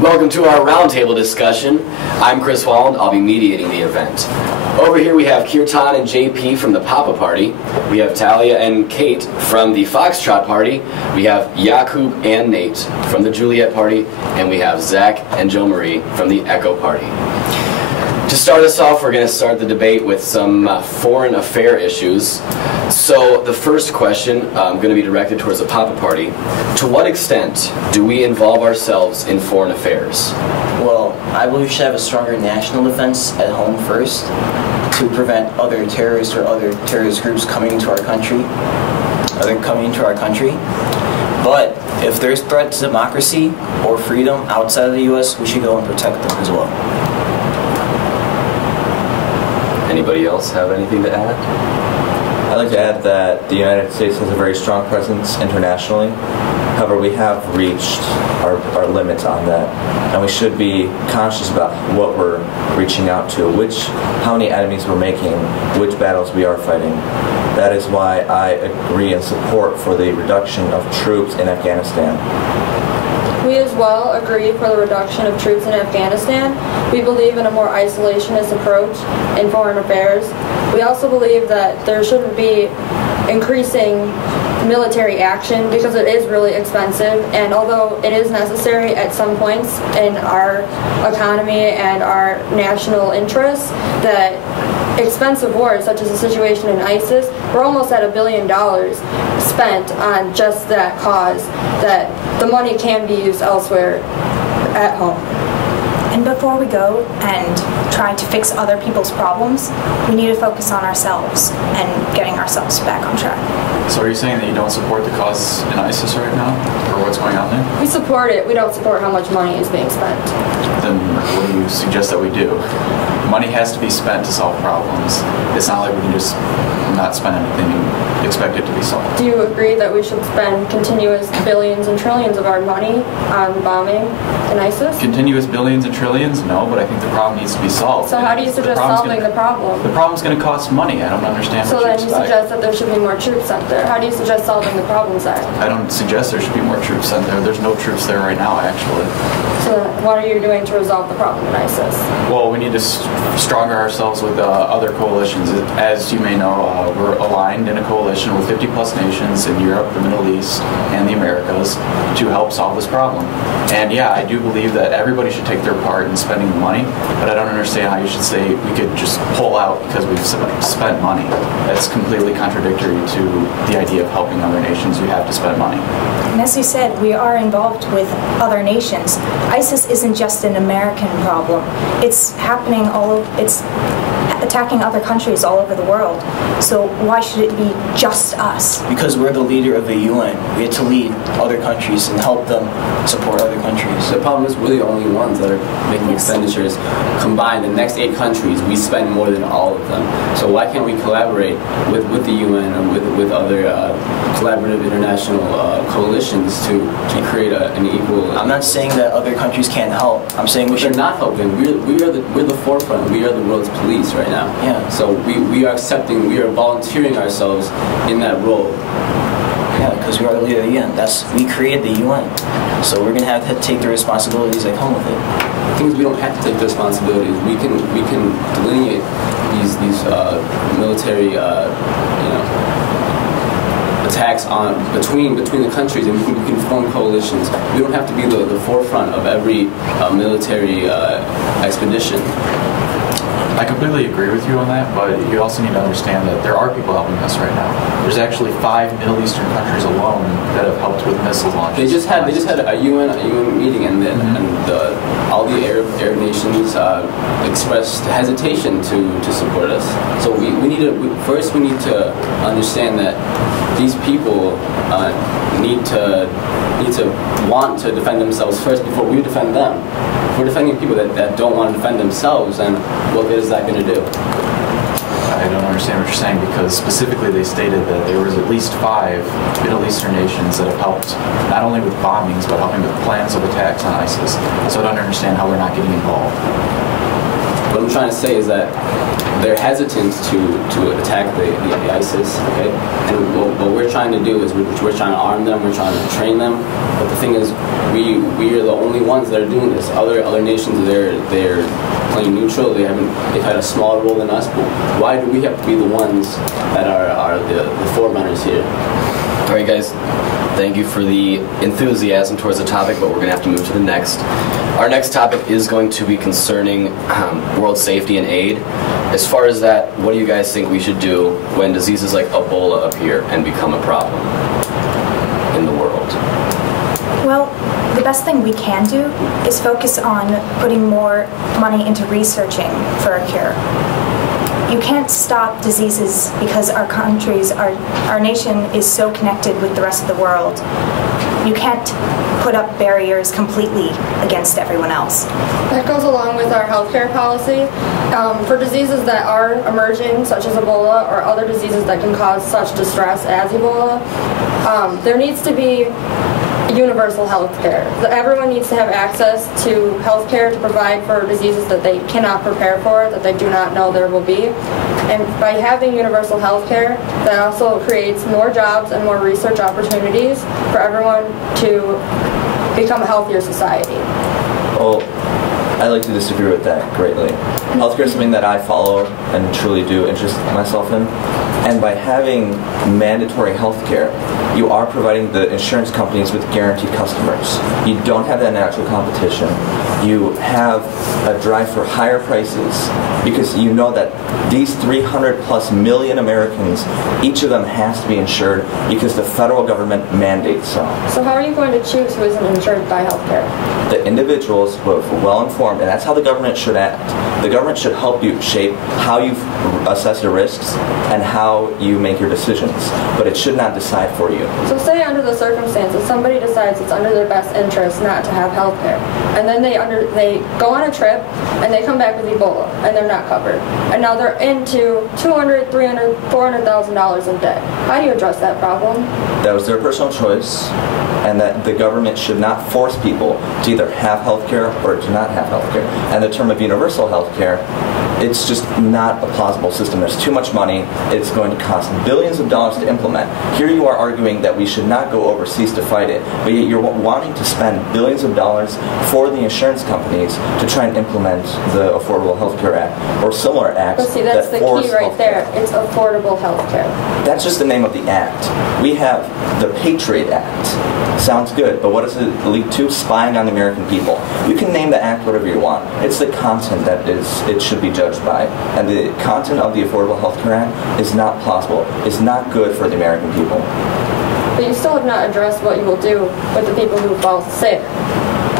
Welcome to our roundtable discussion. I'm Chris Walland. I'll be mediating the event. Over here we have Kirtan and JP from the Papa Party. We have Talia and Kate from the Foxtrot Party. We have Yakub and Nate from the Juliet Party. And we have Zach and Jo Marie from the Echo Party. To start us off, we're going to start the debate with some foreign affair issues. So the first question going to be directed towards the Papa Party. To what extent do we involve ourselves in foreign affairs? Well, I believe we should have a stronger national defense at home first to prevent other terrorists or other terrorist groups coming into our country. But if there's threat to democracy or freedom outside of the U.S., we should go and protect them as well. Anybody else have anything to add? I'd like to add that the United States has a very strong presence internationally. However, we have reached our limits on that, and we should be conscious about what we're reaching out to, how many enemies we're making, which battles we are fighting. That is why I agree and support for the reduction of troops in Afghanistan. We as well agree for the reduction of troops in Afghanistan. We believe in a more isolationist approach in foreign affairs. We also believe that there shouldn't be increasing military action because it is really expensive, and although it is necessary at some points in our economy and our national interests, that expensive wars, such as the situation in ISIS, we're almost at $1 billion spent on just that cause, that the money can be used elsewhere at home. And before we go and try to fix other people's problems, we need to focus on ourselves and getting ourselves back on track. So are you saying that you don't support the cause in ISIS right now, or what's going on there? We support it. We don't support how much money is being spent. Then what do you suggest that we do? Money has to be spent to solve problems. It's not like we can just not spend anything and expect it to be solved. Do you agree that we should spend continuous billions and trillions of our money on bombing in ISIS? Continuous billions and trillions? No, but I think the problem needs to be solved. So how do you suggest solving the problem? The problem's going to cost money. I don't understand so what you expect. So then you suggest that there should be more troops sent there. How do you suggest solving the problems there? I don't suggest there should be more troops sent there. There's no troops there right now, actually. So what are you doing to resolve the problem in ISIS? Well, we need to stronger ourselves with other coalitions. As you may know, we're aligned in a coalition with 50-plus nations in Europe, the Middle East, and the Americas to help solve this problem. And yeah, I do believe that everybody should take their part in spending the money, but I don't understand how you should say we could just pull out because we've spent money. That's completely contradictory to the idea of helping other nations. You have to spend money. And as you said, we are involved with other nations. ISIS isn't just an American problem. It's happening it's attacking other countries all over the world. So why should it be just us? Because we're the leader of the UN. We have to lead other countries and help them support other countries. The problem is we're the only ones that are making expenditures. Combined, the next 8 countries, we spend more than all of them. So why can't we collaborate with the UN or with other collaborative international coalitions to create an equal... I'm not saying that other countries can't help. I'm saying we should... They're not helping. We're the forefront. We are the world's police right now. Yeah. So we are volunteering ourselves in that role. Yeah, because we are the leader of the UN. We created the UN. So we're going to have to take the responsibilities that come with it. The thing is, we don't have to take the responsibilities. We can delineate these military attacks between the countries, and we can form coalitions. We don't have to be the forefront of every military expedition. I completely agree with you on that, but you also need to understand that there are people helping us right now. There's actually 5 Middle Eastern countries alone that have helped with missile launches. They just had a UN meeting, and all the Arab nations expressed hesitation to support us. So we need to understand that these people need to want to defend themselves first before we defend them. If we're defending people that don't want to defend themselves, then what good is that going to do? I don't understand what you're saying, because specifically they stated that there was at least 5 Middle Eastern nations that have helped not only with bombings but helping with plans of attacks on ISIS. So I don't understand how they're not getting involved. What I'm trying to say is that they're hesitant to attack the ISIS, okay? And what we're trying to do is we're trying to arm them, we're trying to train them, but the thing is, we are the only ones that are doing this. Other nations, they're playing neutral. They've had a smaller role than us. But why do we have to be the ones that are the forerunners here? All right, guys. Thank you for the enthusiasm towards the topic, but we're going to have to move to the next. Our next topic is going to be concerning world safety and aid. As far as that, what do you guys think we should do when diseases like Ebola appear and become a problem in the world? Well, the best thing we can do is focus on putting more money into researching for a cure. You can't stop diseases because our nation is so connected with the rest of the world. You can't put up barriers completely against everyone else. That goes along with our healthcare policy. For diseases that are emerging, such as Ebola, or other diseases that can cause such distress as Ebola, there needs to be universal health care. Everyone needs to have access to health care to provide for diseases that they cannot prepare for, that they do not know there will be. And by having universal health care, that also creates more jobs and more research opportunities for everyone to become a healthier society. Well, I like to disagree with that greatly. Healthcare is something that I follow and truly do interest myself in. And by having mandatory healthcare, you are providing the insurance companies with guaranteed customers. You don't have that natural competition. You have a drive for higher prices because you know that these 300 plus million Americans, each of them has to be insured because the federal government mandates so. So how are you going to choose who isn't insured by healthcare? The individuals who are well informed, and that's how the government should act. The government should help you shape how you assess your risks and how you make your decisions, but it should not decide for you. So say under the circumstances, somebody decides it's under their best interest not to have health care, and then they go on a trip and they come back with Ebola and they're not covered, and now they're into $200,000, $300,000, $400,000 in debt. How do you address that problem? That was their personal choice, and that the government should not force people to either have health care or to not have health care. And the term of universal health care, it's just not a plausible system. There's too much money. It's going to cost billions of dollars to implement. Here you are arguing that we should not go overseas to fight it, but yet you're wanting to spend billions of dollars for the insurance companies to try and implement the Affordable Health Care Act or similar acts. But see, that's that the force key right healthcare. there. It's affordable health care. That's just the name of the act. We have the Patriot Act. Sounds good, but what does it lead to? Spying on the American people. You can name the act whatever you want. It's the content that it should be judged by. And the content of the Affordable Health Care Act is not plausible, is not good for the American people. But you still have not addressed what you will do with the people who fall sick.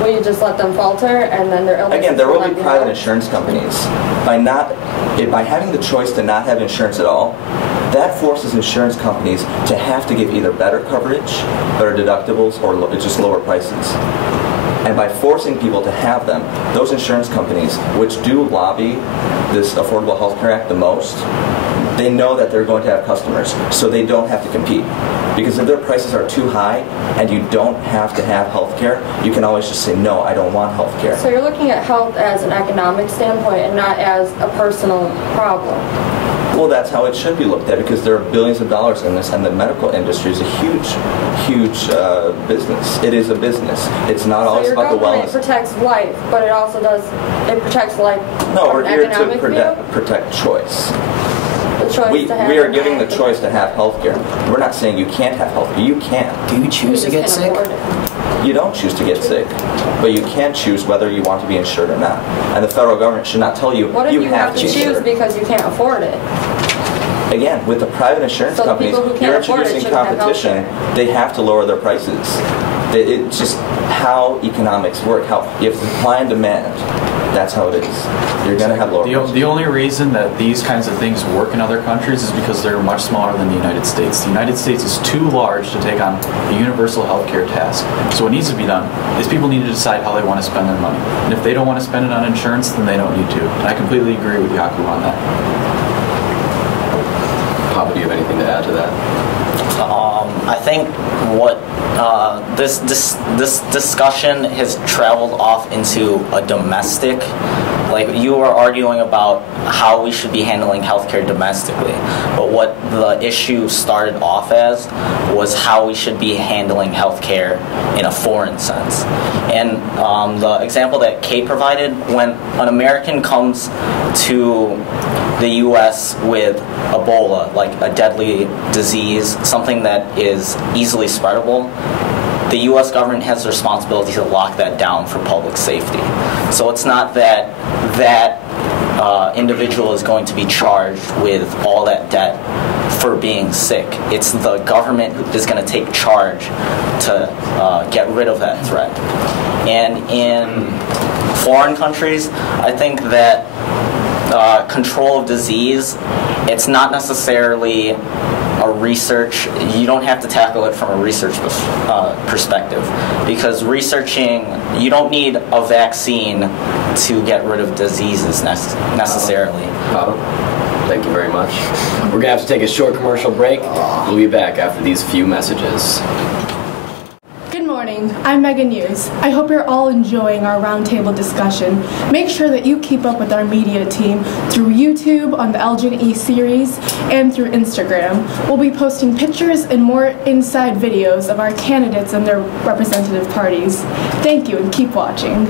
Will you just let them falter and then their illness? Again, there will be private insurance companies. By having the choice to not have insurance at all, that forces insurance companies to have to give either better coverage, better deductibles, or just lower prices. And by forcing people to have them, those insurance companies, which do lobby this Affordable Health Care Act the most, they know that they're going to have customers, so they don't have to compete. Because if their prices are too high and you don't have to have health care, you can always just say, no, I don't want health care. So you're looking at health as an economic standpoint and not as a personal problem. Well, that's how it should be looked at, because there are billions of dollars in this, and the medical industry is a huge business. It is a business. It's not always about the wellness. So your government protects life, but it also protects life No, from we're an here economic to view? protect choice. The choice We to have are giving the choice to have health care. We're not saying you can't have health care. You can. Do you choose to get sick? You don't choose to get sick, but you can choose whether you want to be insured or not. And the federal government should not tell you What if you have to be choose insured. because you can't afford it? Again, with the private insurance So the companies, people who you're can't afford it introducing shouldn't have competition. healthcare. They have to lower their prices. It's just how economics work. How you have supply and demand. That's how it is. You're going to have lower prices. The only reason that these kinds of things work in other countries is because they're much smaller than the United States. The United States is too large to take on a universal healthcare task. So what needs to be done is people need to decide how they want to spend their money. And if they don't want to spend it on insurance, then they don't need to. And I completely agree with Yaku on that. Papa, do you have anything to add to that? I think what this discussion has traveled off into a domestic Like, you were arguing about how we should be handling healthcare domestically, but what the issue started off as was how we should be handling healthcare in a foreign sense. And the example that Kate provided, when an American comes to the U.S. with Ebola, like a deadly disease, something that is easily spreadable, the U.S. government has the responsibility to lock that down for public safety. So it's not that that individual is going to be charged with all that debt for being sick. It's the government who is going to take charge to get rid of that threat. And in foreign countries, I think that control of disease, it's not necessarily a research, you don't have to tackle it from a research perspective, because researching, you don't need a vaccine to get rid of diseases necessarily. Thank you very much. We're going to have to take a short commercial break. We'll be back after these few messages. Good morning, I'm Megan Hughes. I hope you're all enjoying our roundtable discussion. Make sure that you keep up with our media team through YouTube on the Elgin E series and through Instagram. We'll be posting pictures and more inside videos of our candidates and their representative parties. Thank you and keep watching.